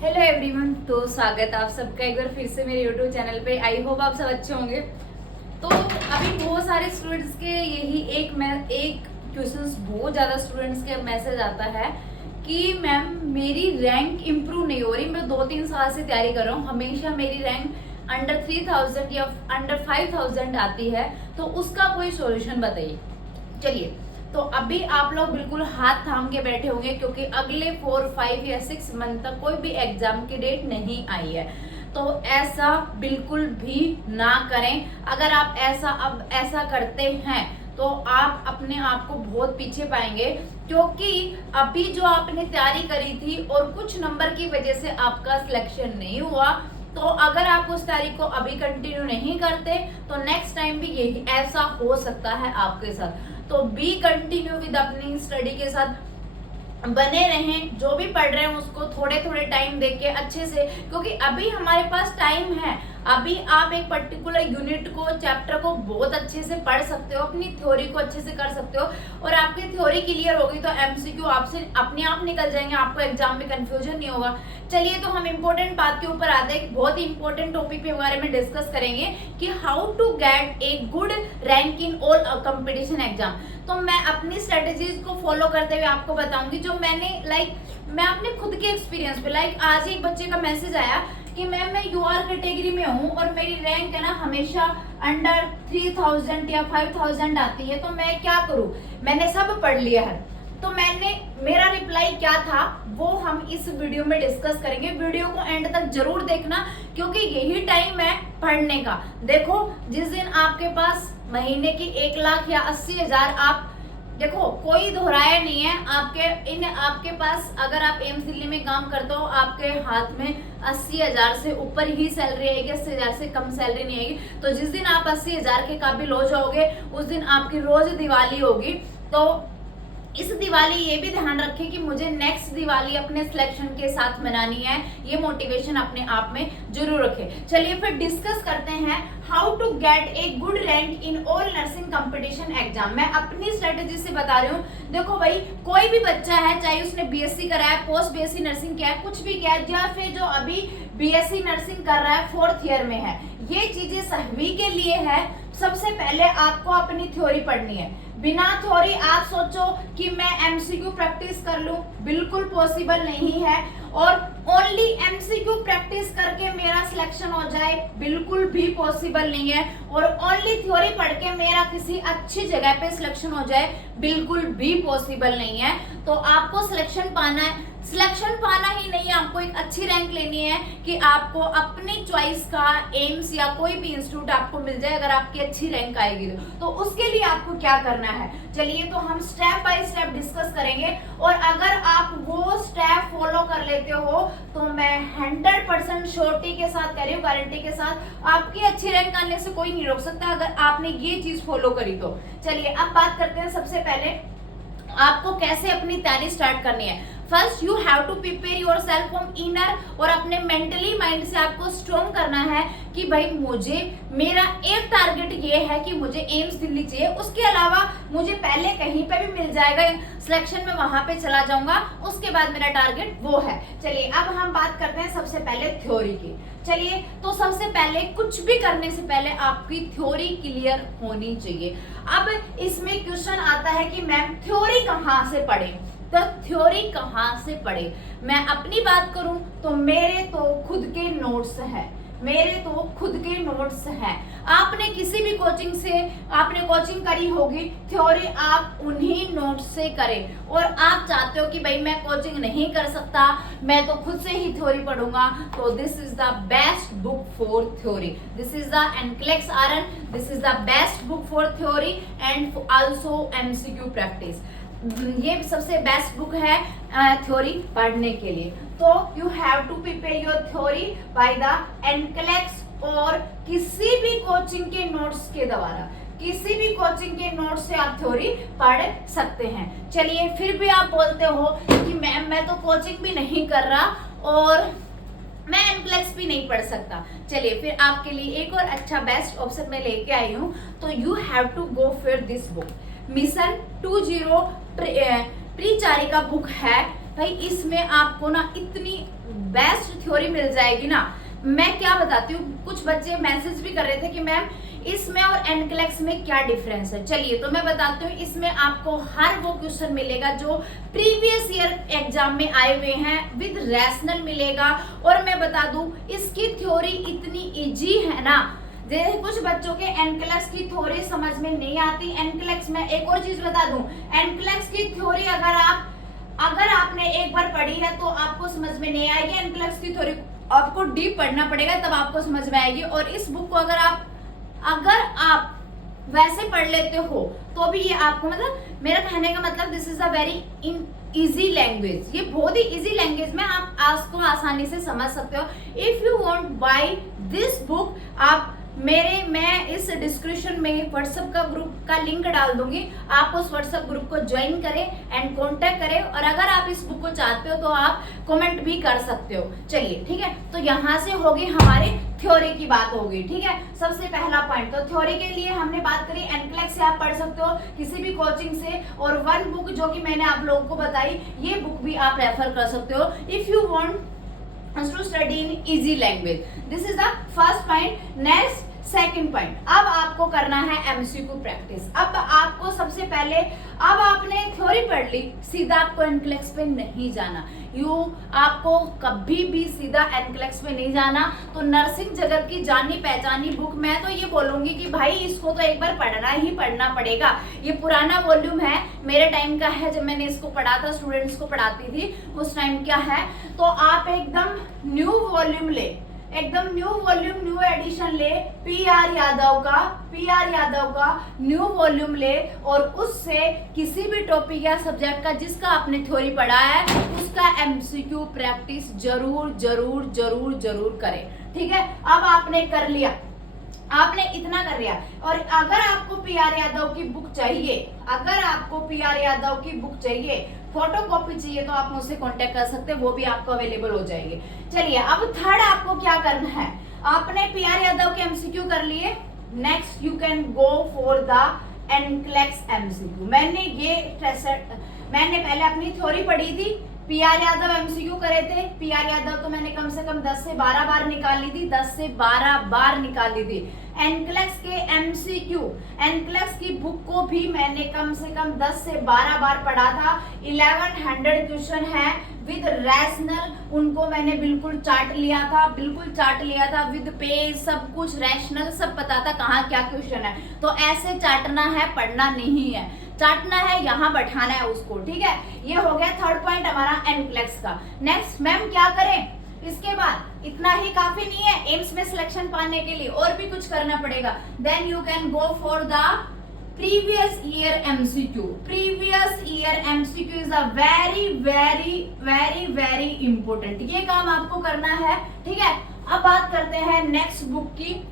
Hello everyone, तो स्वागत है आप सबका एक बार फिर से मेरे यूट्यूब चैनल पे। आई होप आप सब अच्छे होंगे। तो अभी बहुत सारे स्टूडेंट्स के यही एक क्वेश्चंस बहुत ज़्यादा स्टूडेंट्स के मैसेज आता है कि मैम मेरी रैंक इम्प्रूव नहीं हो रही। मैं 2-3 साल से तैयारी कर रहा हूँ, हमेशा मेरी रैंक अंडर 3000 या अंडर 5000 आती है, तो उसका कोई सॉल्यूशन बताइए। चलिए, तो अभी आप लोग बिल्कुल हाथ थाम के बैठे होंगे क्योंकि अगले 4, 5 या 6 मंथ तक कोई भी एग्जाम की डेट नहीं आई है। तो ऐसा बिल्कुल भी ना करें। अगर आप ऐसा करते हैं तो आप अपने आप को बहुत पीछे पाएंगे, क्योंकि अभी जो आपने तैयारी करी थी और कुछ नंबर की वजह से आपका सिलेक्शन नहीं हुआ, तो अगर आप उस तैयारी को अभी कंटिन्यू नहीं करते तो नेक्स्ट टाइम भी यही ऐसा हो सकता है आपके साथ। तो बी कंटिन्यू विद अपनी स्टडी के साथ बने रहें। जो भी पढ़ रहे हैं उसको थोड़े थोड़े टाइम देके अच्छे से, क्योंकि अभी हमारे पास टाइम है। अभी आप एक पर्टिकुलर यूनिट को, चैप्टर को बहुत अच्छे से पढ़ सकते हो, अपनी थ्योरी को अच्छे से कर सकते हो, और आपकी थ्योरी क्लियर होगी तो एमसीक्यू आपसे अपने आप निकल जाएंगे, आपको एग्जाम में कंफ्यूजन नहीं होगा। चलिए, तो हम इम्पोर्टेंट बात के ऊपर आते हैं। बहुत ही इंपॉर्टेंट टॉपिक के बारे में डिस्कस करेंगे कि how to get a good rank in all competition exam. तो मैं अपनी स्ट्रेटेजीज को फॉलो करते हुए आपको बताऊंगी, जो मैंने मैं अपने खुद के एक्सपीरियंस पे आज ही एक बच्चे का मैसेज आया कि मैम मैं यूआर कैटेगरी में हूँ और मेरी रैंक है ना हमेशा अंडर 3000 या 5000 आती है, तो मैं क्या करूँ, मैंने सब पढ़ लिया है। तो मेरा रिप्लाई क्या था वो हम इस वीडियो में डिस्कस करेंगे। वीडियो को एंड तक जरूर देखना, क्योंकि यही टाइम है पढ़ने का। देखो, जिस दिन आपके पास महीने की 1 लाख या 80,000, आप देखो कोई दोहराया नहीं है, आपके पास अगर आप एम्स दिल्ली में काम करते हो, आपके हाथ में 80,000 से ऊपर ही सैलरी आएगी, 80,000 से कम सैलरी नहीं आएगी। तो जिस दिन आप 80,000 के काबिल हो जाओगे उस दिन आपकी रोज दिवाली होगी। तो इस दिवाली ये भी ध्यान रखें कि मुझे नेक्स्ट दिवाली अपने सिलेक्शन के साथ मनानी है, ये मोटिवेशन अपने आप में जरूर रखें। चलिए फिर डिस्कस करते हैं how to get a good rank in all nursing competition exam. मैं अपनी स्ट्रेटेजी से बता रही हूँ। देखो भाई, कोई भी बच्चा है, चाहे उसने बीएससी करा है, पोस्ट बीएससी नर्सिंग किया है, कुछ भी किया है, या फिर जो अभी बीएससी नर्सिंग कर रहा है 4th ईयर में है, ये चीजें सभी के लिए है। सबसे पहले आपको अपनी थ्योरी पढ़नी है। बिना थ्योरी आप सोचो कि मैं एमसीक्यू प्रैक्टिस कर लूं, बिल्कुल पॉसिबल नहीं है। और ओनली एमसीक्यू प्रैक्टिस करके मेरा सिलेक्शन हो जाए, बिल्कुल भी पॉसिबल नहीं है। और ओनली थ्योरी पढ़ के मेरा किसी अच्छी जगह पे सिलेक्शन हो जाए, बिल्कुल भी पॉसिबल नहीं है। तो आपको सिलेक्शन पाना है, सिलेक्शन पाना ही नहीं है, आपको एक अच्छी रैंक लेनी है कि आपको अपनी चॉइस का एम्स या कोई भी इंस्टीट्यूट आपको मिल जाए, अगर आपकी अच्छी रैंक आएगी तो उसके लिए आपको क्या करना है। चलिए, तो हम स्टेप बाय स्टेप डिस्कस करेंगे, और अगर आप वो स्टेप फॉलो कर लेते हो तो मैं 100% श्योरिटी के साथ कह रही हूँ, गारंटी के साथ, आपकी अच्छी रैंक आने से कोई नहीं रोक सकता अगर आपने ये चीज फॉलो करी तो। चलिए, अब बात करते हैं सबसे पहले आपको कैसे अपनी तैयारी स्टार्ट करनी है। First you have to prepare yourself from inner, और अपने मेंटली माइंड से आपको स्ट्रॉन्ग करना है कि भाई मेरा एक टारगेट ये है कि मुझे एम्स दिल्ली चाहिए, उसके अलावा मुझे पहले कहीं पे भी मिल जाएगा सिलेक्शन में, वहां पे चला जाऊंगा, उसके बाद मेरा टारगेट वो है। चलिए, अब हम बात करते हैं सबसे पहले थ्योरी की। चलिए, तो सबसे पहले कुछ भी करने से पहले आपकी थ्योरी क्लियर होनी चाहिए। अब इसमें क्वेश्चन आता है कि मैम थ्योरी कहाँ से पढ़े, तो थ्योरी कहाँ से पढ़े। मैं अपनी बात करूं तो मेरे तो खुद के नोट्स हैं, आपने किसी भी कोचिंग से आपने कोचिंग करी होगी, थ्योरी आप उन्हीं नोट्स से करें। और आप चाहते हो कि भाई मैं कोचिंग नहीं कर सकता, मैं तो खुद से ही थ्योरी पढ़ूंगा, तो this is the best book for theory. This is the NCLEX RN, this is the best book for theory and also MCQ practice. ये सबसे बेस्ट बुक है थ्योरी पढ़ने के लिए। तो you have to prepare your theory by the NCLEX और किसी भी कोचिंग के नोट्स के द्वारा, किसी भी कोचिंग के नोट्स से आप थ्योरी पढ़ सकते हैं। चलिए, फिर भी आप बोलते हो कि मैम मैं तो कोचिंग भी नहीं कर रहा और मैं NCLEX भी नहीं पढ़ सकता। चलिए, फिर आपके लिए एक और अच्छा बेस्ट ऑप्शन मैं लेके आई हूँ। तो you have to go for this book, mission 20 प्रीचारिका बुक है। भाई इसमें आपको ना इतनी बेस्ट थ्योरी मिल जाएगी ना, मैं क्या बताती हूँ। कुछ बच्चे मैसेज भी कर रहे थे कि मैम इसमें और एनक्लेक्स में क्या डिफरेंस है। चलिए तो मैं बताती हूँ। इसमें आपको हर वो क्वेश्चन मिलेगा जो प्रीवियस ईयर एग्जाम में आए हुए हैं, विद रैशनल मिलेगा। और मैं बता दूं इसकी थ्योरी इतनी इजी है ना, जैसे कुछ बच्चों के एनक्लेक्स की थ्योरी समझ में नहीं आती। एनक्लेक्स में एक और चीज बता दूं, एनक्लेक्स की थ्योरी अगर आपने एक बार पढ़ी है तो आपको समझ में नहीं आएगी। एनक्लेक्स की थ्योरी आपको डीप पढ़ना पड़ेगा तब आपको समझ में आएगी। और इस बुक को अगर आप वैसे पढ़ लेते हो तो भी ये आपको, मतलब मेरा कहने का मतलब this is a very easy language, ये बहुत ही इजी लैंग्वेज में आप इसको आसानी से समझ सकते हो। If you want by this book, मैं इस डिस्क्रिप्शन में व्हाट्सएप का ग्रुप का लिंक डाल दूंगी, आप उस व्हाट्सएप ग्रुप को ज्वाइन करें एंड कांटेक्ट करें। और अगर आप इस बुक को चाहते हो तो आप कमेंट भी कर सकते हो। चलिए ठीक है, तो यहाँ से होगी हमारी थ्योरी की बात होगी। ठीक है, सबसे पहला पॉइंट तो थ्योरी के लिए हमने बात करी, एनक्लेक्स से आप पढ़ सकते हो किसी भी कोचिंग से। और वन बुक जो कि मैंने आप लोगों को बताई, ये बुक भी आप रेफर कर सकते हो if you want to study in easy language. This is the first point. Next, second point, अब आपको करना है एमसीक्यू प्रैक्टिस। अब आपको सबसे पहले, अब आपने थ्योरी पढ़ ली, सीधा आपको एनक्लेक्स पे नहीं जाना। आपको कभी भी सीधा एनक्लेक्स पे नहीं जाना। तो नर्सिंग जगत की जानी पहचानी बुक, मैं तो ये बोलूंगी कि भाई इसको तो एक बार पढ़ना पड़ेगा। ये पुराना वॉल्यूम है, मेरे टाइम का है, जब मैंने इसको पढ़ा था, स्टूडेंट्स को पढ़ाती थी उस टाइम क्या है। तो आप एकदम न्यू वॉल्यूम ले, एकदम न्यू वॉल्यूम, न्यू एडिशन ले, पीआर यादव का न्यू वॉल्यूम ले। और उससे किसी भी टॉपिक या सब्जेक्ट का जिसका आपने थ्योरी पढ़ा है उसका एमसीक्यू प्रैक्टिस जरूर करें। ठीक है, अब आपने कर लिया, आपने इतना कर लिया। और अगर आपको पीआर यादव की बुक चाहिए, फोटो कॉपी चाहिए तो आप मुझसे कांटेक्ट कर सकते हैं, वो भी आपको अवेलेबल हो जाएंगे। चलिए अब थर्ड आपको क्या करना है, आपने पीआर यादव के एमसीक्यू कर लिए। Next you can go for the NCLEX MCQ. मैंने पहले अपनी थ्योरी पढ़ी थी, पीआर यादव एमसीक्यू करे थे। पीआर यादव तो मैंने कम से कम 10 से 12 बार निकाली थी, 10 से 12 बार निकाली थी। एनक्लेक्स के एमसीक्यू, एनक्लेक्स की बुक को भी मैंने कम से कम 10 से 12 बार पढ़ा था। 1100 क्वेश्चन है विद रैशनल, उनको मैंने बिल्कुल चार्ट लिया था विद पेज, सब कुछ रैशनल, सब पता था कहाँ क्या क्वेश्चन है। तो ऐसे चाटना है, पढ़ना नहीं है, चाटना है, यहाँ बैठाना है उसको। ठीक है, ये हो गया थर्ड पॉइंट हमारा एनक्लेक्स का। नेक्स्ट मैम क्या करें, इसके बाद इतना ही काफी नहीं है एम्स में सिलेक्शन पाने के लिए, और भी कुछ करना पड़ेगा। Then you can go for the previous year MCQ. Previous year MCQ is a very important, ये काम आपको करना है। ठीक है, अब बात करते हैं नेक्स्ट बुक की,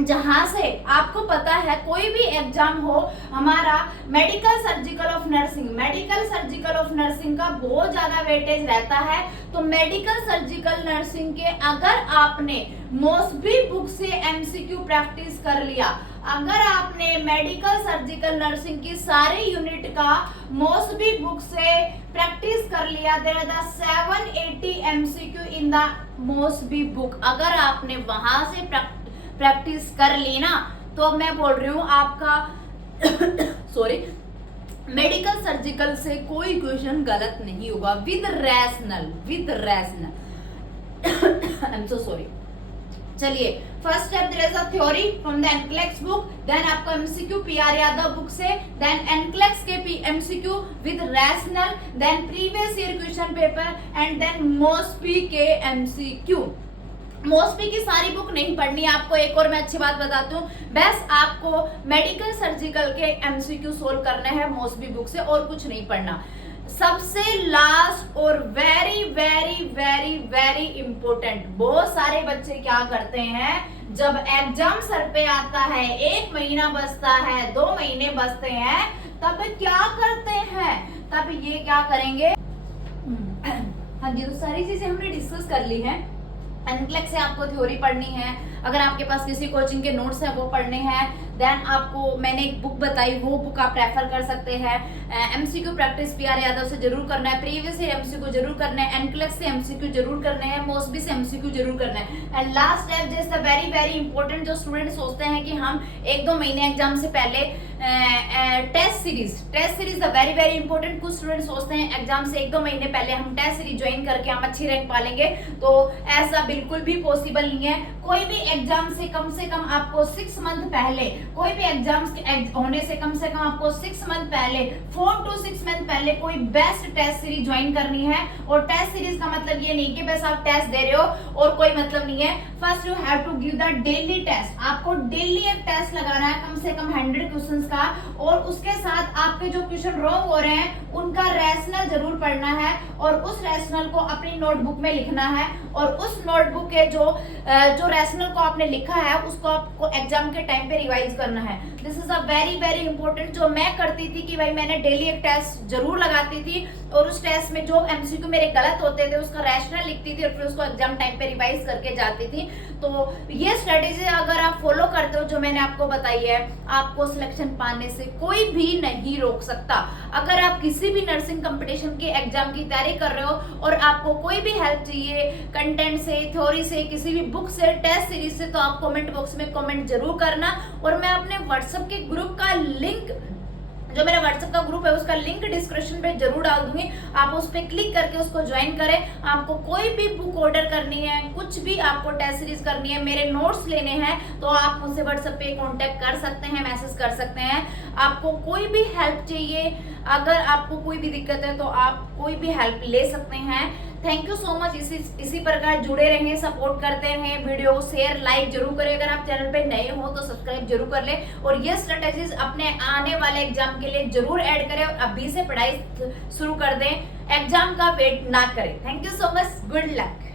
जहां से आपको पता है कोई भी एग्जाम हो, हमारा मेडिकल सर्जिकल ऑफ नर्सिंग का बहुत ज्यादा वेटेज रहता है। तो मेडिकल सर्जिकल नर्सिंग के अगर आपने मोस्बी बुक से एमसीक्यू प्रैक्टिस कर लिया, अगर आपने मेडिकल सर्जिकल नर्सिंग की सारे यूनिट का मोस्बी बुक से प्रैक्टिस कर लिया, there are the 780 MCQ in the Mosby book. अगर आपने वहां से प्रैक्टिस कर ली ना, तो मैं बोल रही हूँ आपका सॉरी, मेडिकल सर्जिकल से कोई क्वेश्चन गलत नहीं होगा with rationale I am so sorry. चलिए first step, there is a theory from the NCLEX book, then आपको एमसीक्यू पीआर यादव बुक से, देन एनक्लेक्स के MCQ with rationale, then previous year question paper, and then Mosby के MCQ. Mosby की सारी book नहीं पढ़नी है आपको। एक और मैं अच्छी बात बताती हूँ, बस आपको मेडिकल सर्जिकल के एमसीक्यू सोल्व करने हैं मोस्पी बुक से, और कुछ नहीं पढ़ना। सबसे लास्ट और वेरी इंपॉर्टेंट, बहुत सारे बच्चे क्या करते हैं, जब एग्जाम सर पे आता है, 1 महीना बचता है, 2 महीने बचते हैं, तब क्या करते हैं, तब ये क्या करेंगे। हाँ जी, तो सारी चीजें हमने डिस्कस कर ली हैं। एनक्लेक्स से आपको थ्योरी पढ़नी है, अगर आपके पास किसी कोचिंग के नोट्स हैं वो पढ़ने हैं, देन आपको मैंने एक बुक बताई, वो बुक आप रेफर कर सकते हैं। एमसीक्यू प्रैक्टिस पीआर यादव से जरूर करना है, प्रीवियस ईयर एमसीक्यू जरूर करना है, एनक्लेक्स से एमसीक्यू जरूर करना है, मोस्टबी से एमसीक्यू जरूर करना है। And last step just very very important, जो स्टूडेंट सोचते हैं कि हम 1-2 महीने एग्जाम से पहले test series very very important. कुछ स्टूडेंट सोचते हैं एग्जाम से 1-2 महीने पहले हम टेस्ट सीरीज ज्वाइन करके हम अच्छी रैंक पा लेंगे, तो ऐसा बिल्कुल भी पॉसिबल नहीं है। कोई भी एग्जाम से कम आपको 6 मंथ पहले, कोई भी एग्जाम होने से कम आपको 6 मंथ पहले, 4 to 6 मंथ पहले कोई बेस्ट टेस्ट सीरीज ज्वाइन करनी है। और टेस्ट सीरीज का मतलब ये नहीं कि बस आप टेस्ट दे रहे हो और कोई मतलब नहीं है। First you have to give the daily test, आपको डेली एक टेस्ट लगाना है कम से कम 100 क्वेश्चंस का, और उसके साथ आपके जो क्वेश्चन रॉन्ग हो रहे हैं उनका रैशनल जरूर पढ़ना है, और उस रैशनल को अपनी नोटबुक में लिखना है, और उस नोटबुक के जो रैशनल को आपने लिखा है उसको आपको एग्जाम के टाइम पे रिवाइज करना है। This is a very very important. जो मैं करती थी कि भाई मैंने डेली एक टेस्ट जरूर लगाती थी, और उस टेस्ट में जो एमसीक्यू मेरे गलत होते थे उसका रैशनल लिखती थी और फिर उसको एग्जाम टाइम पे रिवाइज करके जाती थी। तो ये स्ट्रेटेजी अगर आप फॉलो करते हो जो मैंने आपको बताई है, आपको सिलेक्शन पाने से कोई भी नहीं रोक सकता। अगर आप किसी भी नर्सिंग कंपटीशन के एग्जाम की तैयारी कर रहे हो और आपको कोई भी हेल्प चाहिए कंटेंट से, थ्योरी से, किसी भी बुक से, टेस्ट सीरीज से, तो आप कमेंट बॉक्स में कमेंट जरूर करना। और मैं अपने व्हाट्सएप के ग्रुप का लिंक, जो मेरा व्हाट्सएप का ग्रुप है उसका लिंक डिस्क्रिप्शन पे जरूर डाल दूंगी, आप उस पर क्लिक करके उसको ज्वाइन करें। आपको कोई भी बुक ऑर्डर करनी है, कुछ भी आपको टेस्ट सीरीज करनी है, मेरे नोट्स लेने हैं, तो आप मुझसे व्हाट्सएप पे कांटेक्ट कर सकते हैं, मैसेज कर सकते हैं। आपको कोई भी हेल्प चाहिए, अगर आपको कोई भी दिक्कत है तो आप कोई भी हेल्प ले सकते हैं। Thank you so much. इसी प्रकार जुड़े रहें, सपोर्ट करते रहें, वीडियो शेयर लाइक जरूर करें। अगर आप चैनल पे नए हो तो सब्सक्राइब जरूर कर लें, और ये स्ट्रेटेजीज अपने आने वाले एग्जाम के लिए जरूर ऐड करें, और अभी से पढ़ाई शुरू कर दें, एग्जाम का वेट ना करें। Thank you so much, good luck.